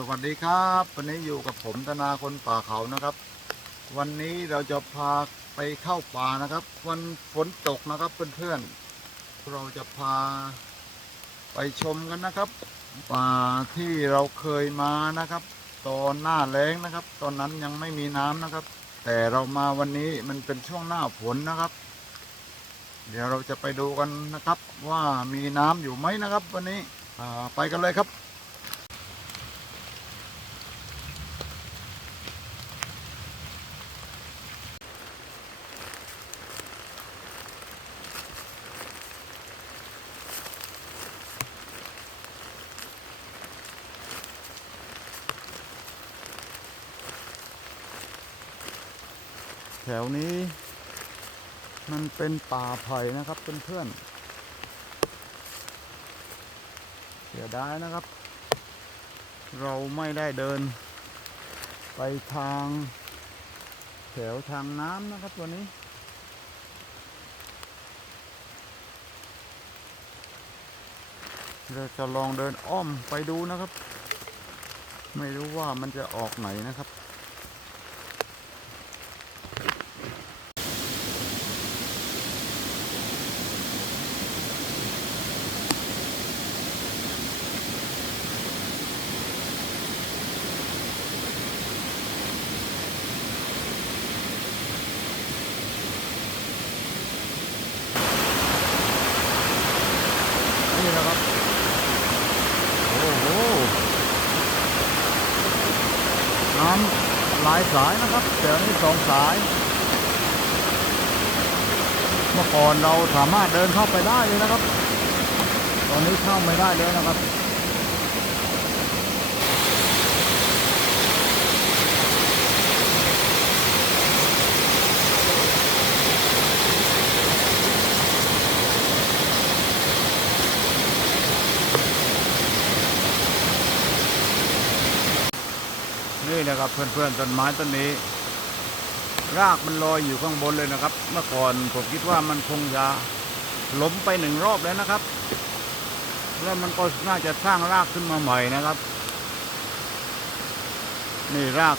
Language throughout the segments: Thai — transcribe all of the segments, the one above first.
สวัสดีครับวันนี้อยู่กับผมธนาคนป่าเขานะครับ วันนี้เราจะพาไปเข้าป่านะครับ วันฝนตกนะครับเพื่อนๆเราจะพาไปชมกันนะครับ ป่าที่เราเคยมานะครับ ตอนหน้าแล้งนะครับ ตอนนั้นยังไม่มีน้ำนะครับ แต่เรามาวันนี้มันเป็นช่วงหน้าฝนนะครับ เดี๋ยวเราจะไปดูกันนะครับ ว่ามีน้ำอยู่ไหมนะครับ วันนี้ไปกันเลยครับ แถวนี้มัน เป็นป่าไผ่นะครับเพื่อนๆเสียดายนะครับ เราไม่ได้เดิน ไปทางแถวทางน้ำนะครับวันนี้เราจะลองเดินอ้อมไปดูนะครับ ไม่รู้ว่ามันจะออกไหนนะครับ นี่นะครับ โอ้โห น้ำหลายสายนะครับแต่อันนี้สองสาย เมื่อก่อนเราสามารถเดินเข้าไปได้เลยนะครับ ตอนนี้เข้าไม่ได้แล้วนะครับ นี่นะครับ เพื่อนๆต้นไม้ต้นนี้ รากมันลอยอยู่ข้างบนเลยนะครับ เมื่อก่อนผมคิดว่ามันคงจะล้มไปหนึ่งรอบแล้วนะครับ แล้วมันก็น่าจะสร้างรากขึ้นมาใหม่นะครับ นี่ราก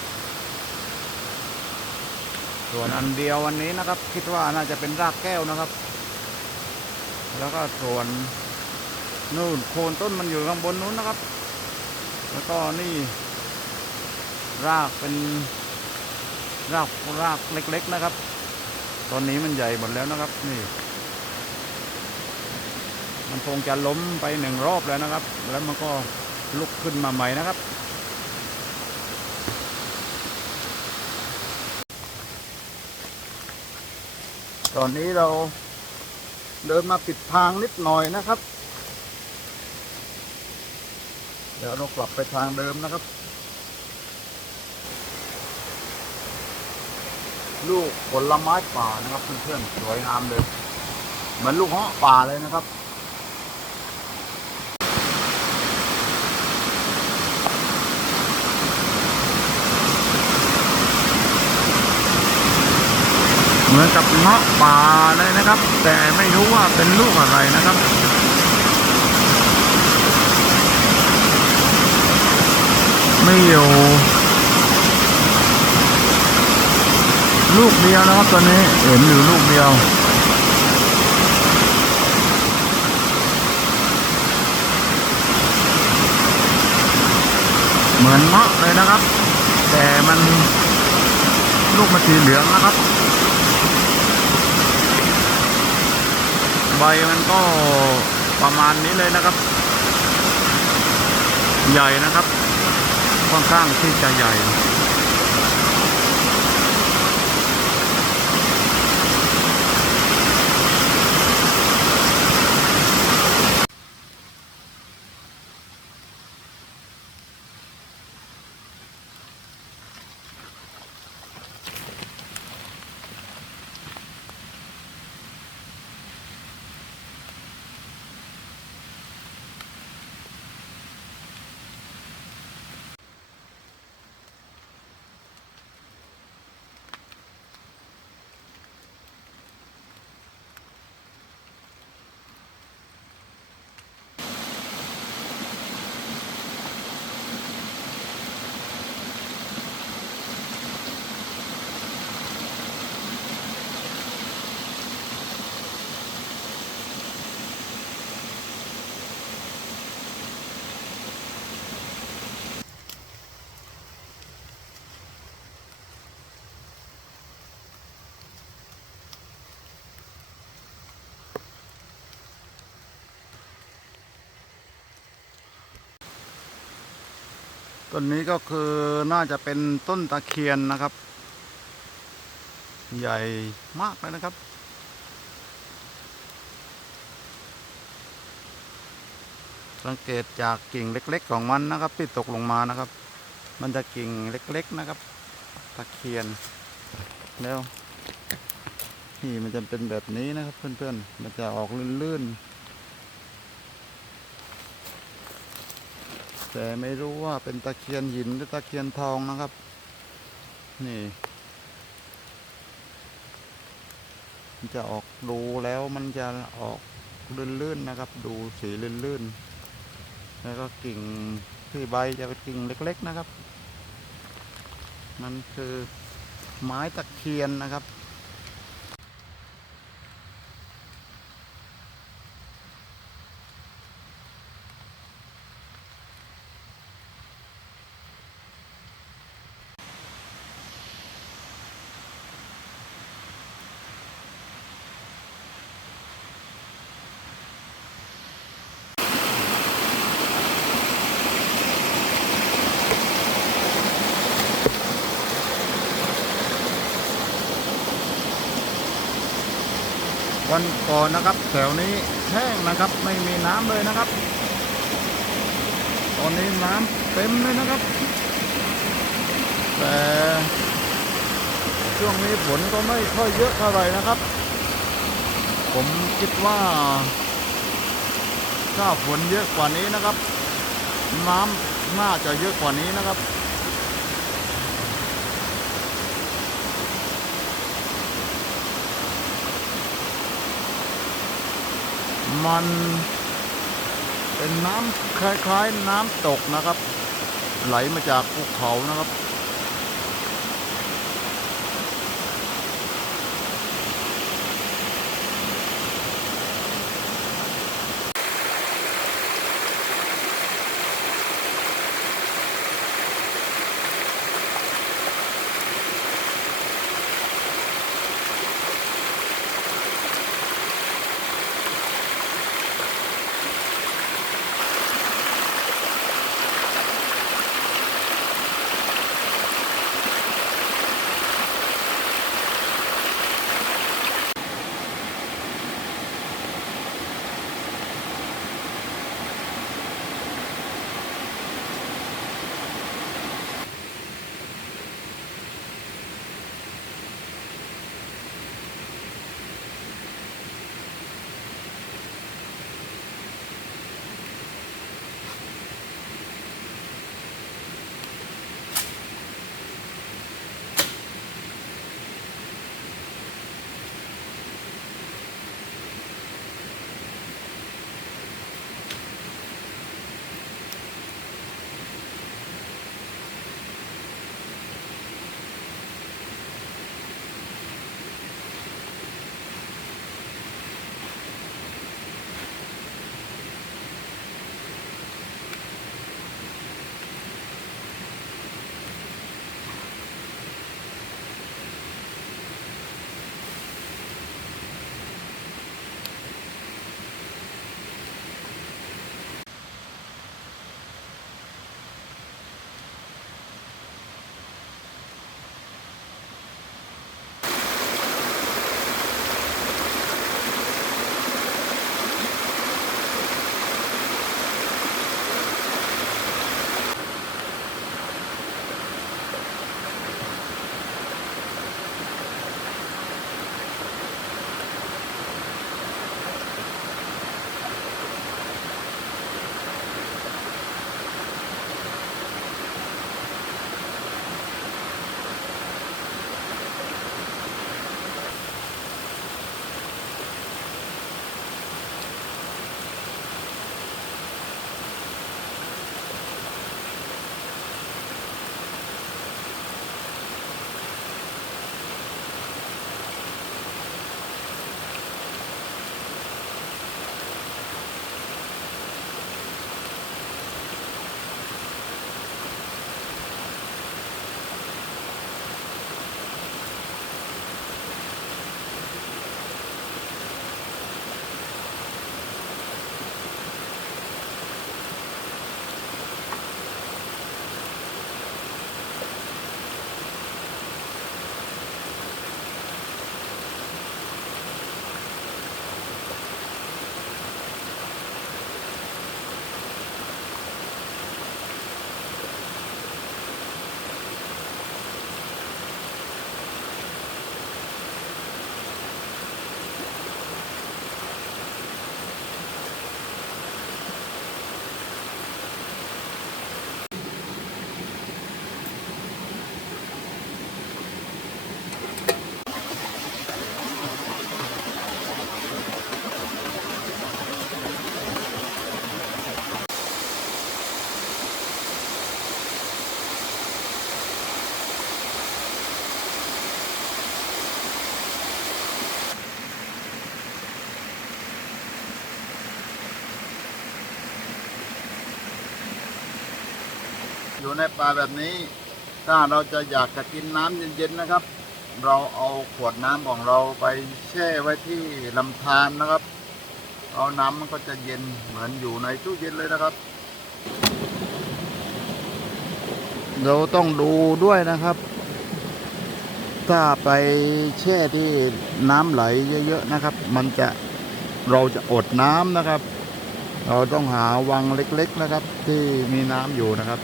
ส่วนอันเดียววันนี้นะครับ คิดว่าน่าจะเป็นรากแก้วนะครับ แล้วก็ส่วนนู่นโคนต้นมันอยู่ข้างบนนู้นนะครับ แล้วก็นี่ รากเป็นรากรากเล็ก ๆนะครับ ตอนนี้มันใหญ่หมดแล้วนะครับ นี่ มันคงจะล้มไปหนึ่งรอบแล้วนะครับ แล้วมันก็ลุกขึ้นมาใหม่นะครับ ตอนนี้เราเดินมาปิดทางนิดหน่อยนะครับ เดี๋ยวเรากลับไปทางเดิมนะครับ ลูกผลไม้ป่านะครับเพื่อนๆสวยงามเลย เหมือนลูกเงาะป่าเลยนะครับเหมือนกับเงาะป่าเลยนะครับ แต่ไม่รู้ว่าเป็นลูกอะไรนะครับ ไม่อยู่ ลูกเดียวนะครับตอนนี้เห็นอยู่ลูกเดียวเหมือนเงาะเลยนะครับ แต่มันลูกมันสีเหลืองนะครับ ใบมันก็ประมาณนี้เลยนะครับ ใหญ่นะครับ ค่อนข้างที่จะใหญ่ ต้นนี้ก็คือน่าจะเป็นต้นตะเคียนนะครับ ใหญ่มากเลยนะครับ สังเกตจากกิ่งเล็ก ๆ ของมันนะครับ ที่ตกลงมานะครับ มันจะกิ่งเล็ก ๆนะครับ ตะเคียนแล้วนี่มันจะเป็นแบบนี้นะครับเพื่อนๆ มันจะออกลื่นๆ แต่ไม่รู้ว่าเป็นตะเคียนหินหรือตะเคียนทองนะครับ นี่จะออกดูแล้วมันจะออกลื่นๆนะครับ ดูสีลื่นๆ แล้วก็กิ่งที่ใบจะเป็นกิ่งเล็ก ๆนะครับ มันคือไม้ตะเคียนนะครับ วันก่อนนะครับ แถวนี้แห้งนะครับ ไม่มีน้ำเลยนะครับ ตอนนี้น้ำเต็มเลยนะครับ แต่ช่วงนี้ฝนก็ไม่ค่อยเยอะเท่าไหร่นะครับ ผมคิดว่าถ้าฝนเยอะกว่านี้นะครับ น้ำน่าจะเยอะกว่านี้นะครับ มันเป็นน้ำคล้ายๆน้ำตกนะครับ ไหลมาจากภูเขานะครับ อยู่ในป่าแบบนี้ ถ้าเราจะอยากจะกินน้ำเย็นๆนะครับ เราเอาขวดน้ำของเราไปแช่ไว้ที่ลำธารนะครับ เอาน้ำมันก็จะเย็นเหมือนอยู่ในตู้เย็นเลยนะครับ เราต้องดูด้วยนะครับ ถ้าไปแช่ที่น้ำไหลเยอะๆนะครับ มันจะเราจะอดน้ำนะครับเราต้องหาวังเล็กๆนะครับ ที่มีน้ำอยู่นะครับ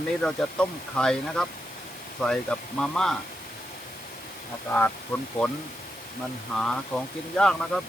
วันนี้เราจะต้มไข่นะครับ ใส่กับมาม่า อากาศฝนฝนๆมันหาของกินยากนะครับ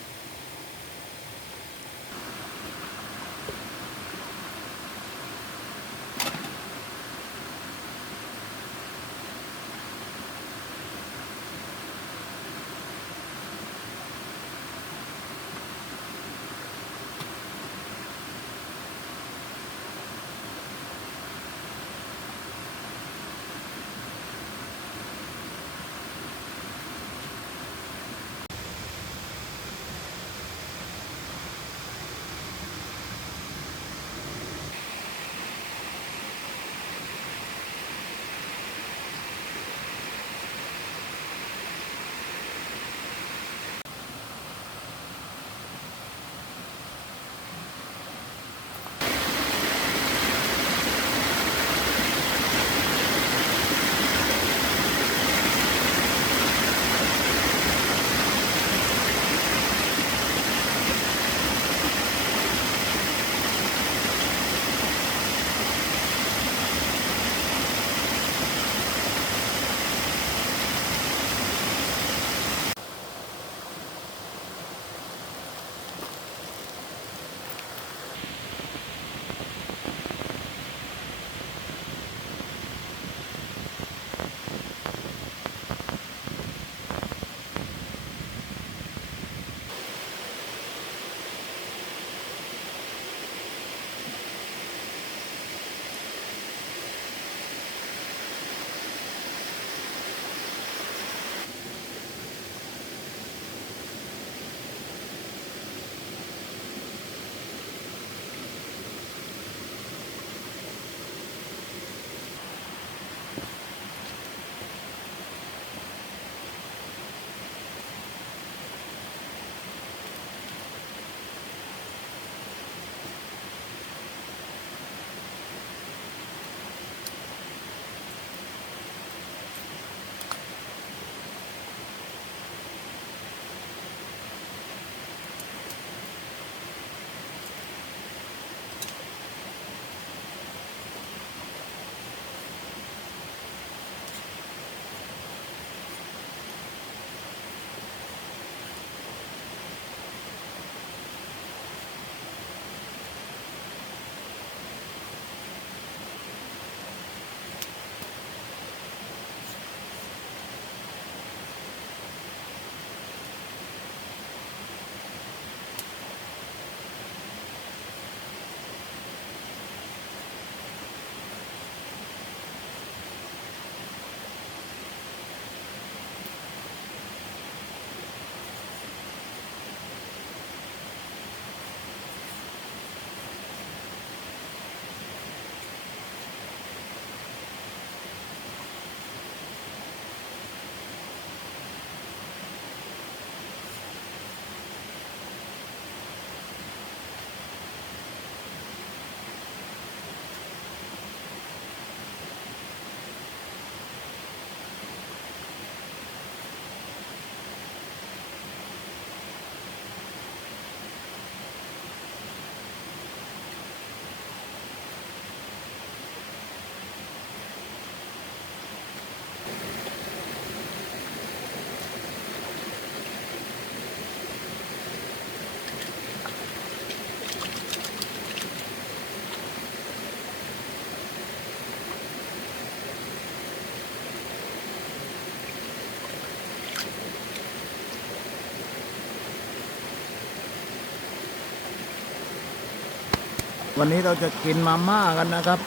วันนี้เราจะกินมาม่ากันนะครับ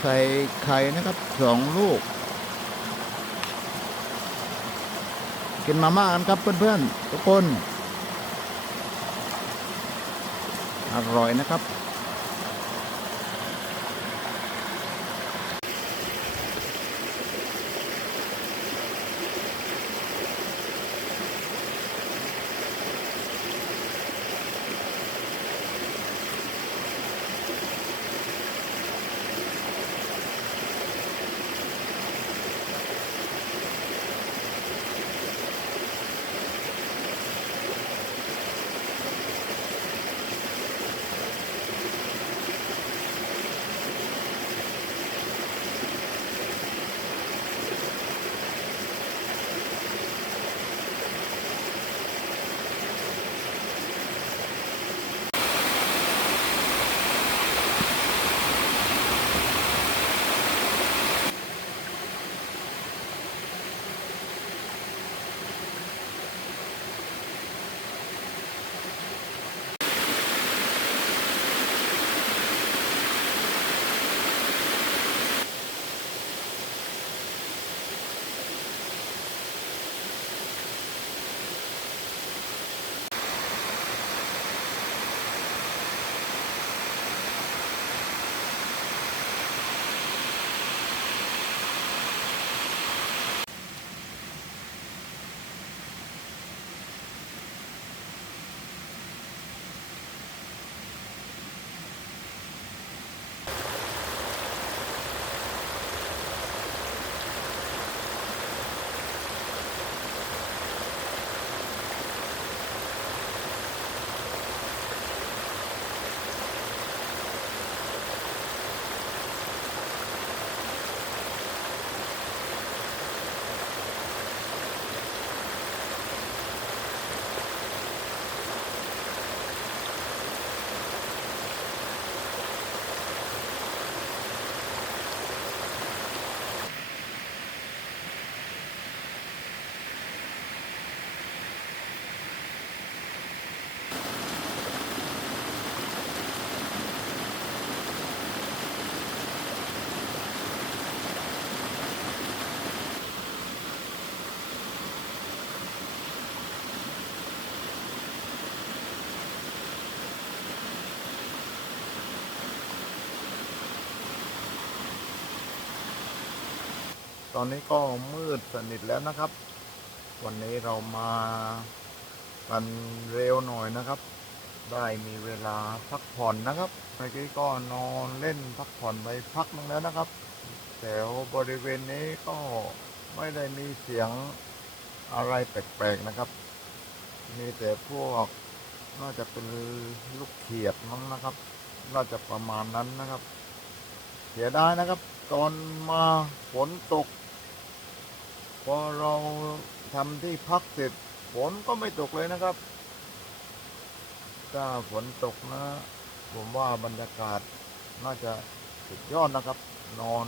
ใส่ไข่นะครับสองลูก กินมาม่ากันครับเพื่อนๆทุกคน อร่อยนะครับ อนนี้ก็มืดสนิทแล้วนะครับ วันนี้เรามากันเร็วหน่อยนะครับ ได้มีเวลาพักผ่อนนะครับเมื่อกี้ก็นอนเล่นพักผ่อนไปพักนึงแล้วนะครับแถวบริเวณนี้ก็ไม่ได้มีเสียงอะไรแปลกๆนะครับ มีแต่พวกน่าจะเป็นลูกเขียดมั้งนะครับ น่าจะประมาณนั้นนะครับ เสียดายนะครับ ตอนมาฝนตก พอเราทำที่พักเสร็จฝนก็ไม่ตกเลยนะครับ ถ้าฝนตกนะ ผมว่าบรรยากาศน่าจะสุดยอดนะครับ นอน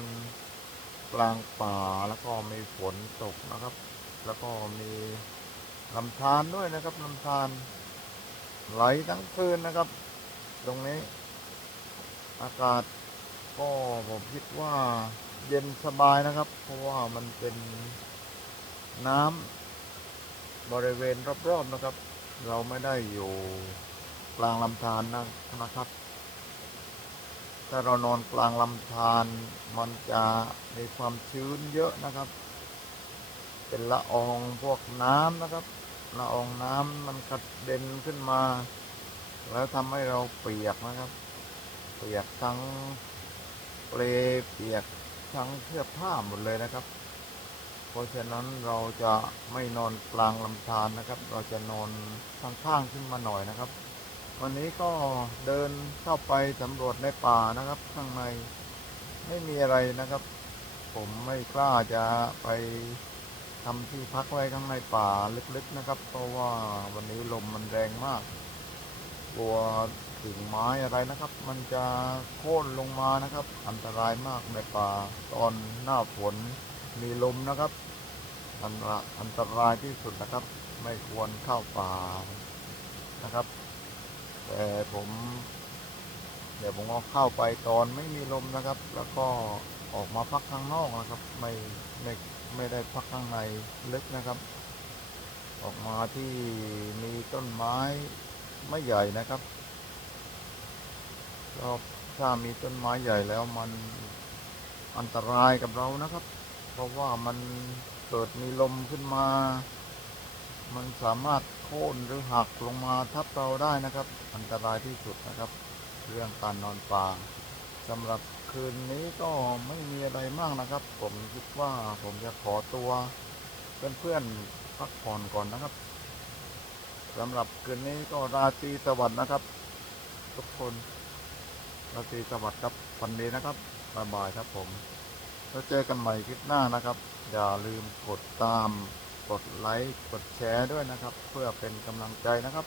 กลางป่าแล้วก็มีฝนตกนะครับ แล้วก็มีลำธารด้วยนะครับลำธารไหลทั้งคืนนะครับ ตรงนี้ อากาศก็ผมคิดว่าเย็นสบายนะครับ เพราะว่ามันเป็น น้ำบริเวณรอบๆนะครับ เราไม่ได้อยู่กลางลำธารนะนะครับ ถ้าเรานอนกลางลำธารมันจะมีความชื้นเยอะนะครับ เป็นละอองพวกน้ำนะครับละอองน้ำมันกระเด็นขึ้นมา แล้วทำให้เราเปียกนะครับ เปียกทั้งเปลเปียกทั้งเสื้อผ้าหมดเลยนะครับ เพราะฉะนั้นเราจะไม่นอนกลางลำธารนะครับ เราจะนอนข้างๆขึ้นมาหน่อยนะครับ วันนี้ก็เดินเข้าไปสำรวจในป่านะครับ ข้างในไม่มีอะไรนะครับ ผมไม่กล้าจะไปทำที่พักไว้ข้างในป่าลึกๆนะครับ เพราะว่าวันนี้ลมมันแรงมากกลัวกิ่งไม้อะไรนะครับ มันจะโค่นลงมานะครับ อันตรายมากในป่าตอนหน้าฝน มีลมนะครับอันตรอันตรายที่สุดนะครับ ไม่ควรเข้าป่านะครับ แต่ผมเดี๋ยวผมก็เข้าไปตอนไม่มีลมนะครับ แล้วก็ออกมาพักข้างนอกนะครับ ไม่ไม่ไม่ได้พักข้างในลึกนะครับ ออกมาที่มีต้นไม้ไม่ใหญ่นะครับก็ถ้ามีต้นไม้ใหญ่แล้วมันอันตรายกับเรานะครับ ราะว่ามันเกิดมีลมขึ้นมา มันสามารถโค่นหรือหักลงมาทับเราได้นะครับ อันตรายที่สุดนะครับ เรื่องการนอนป่าสำหรับคืนนี้ก็ไม่มีอะไรมากนะครับ ผมคิดว่าผมจะขอตัวเพื่อนๆพักผ่อนก่อนนะครับสำหรับคืนนี้ก็ราตรีสวัสดิ์นะครับ ทุกคนราตรีสวัสดิ์ครับวันนี้นะครับบ๊ายบายครับผม แล้วเจอกันใหม่คลิปหน้านะครับ อย่าลืมกดตาม กดไลค์ กดแชร์ด้วยนะครับ เพื่อเป็นกำลังใจนะครับ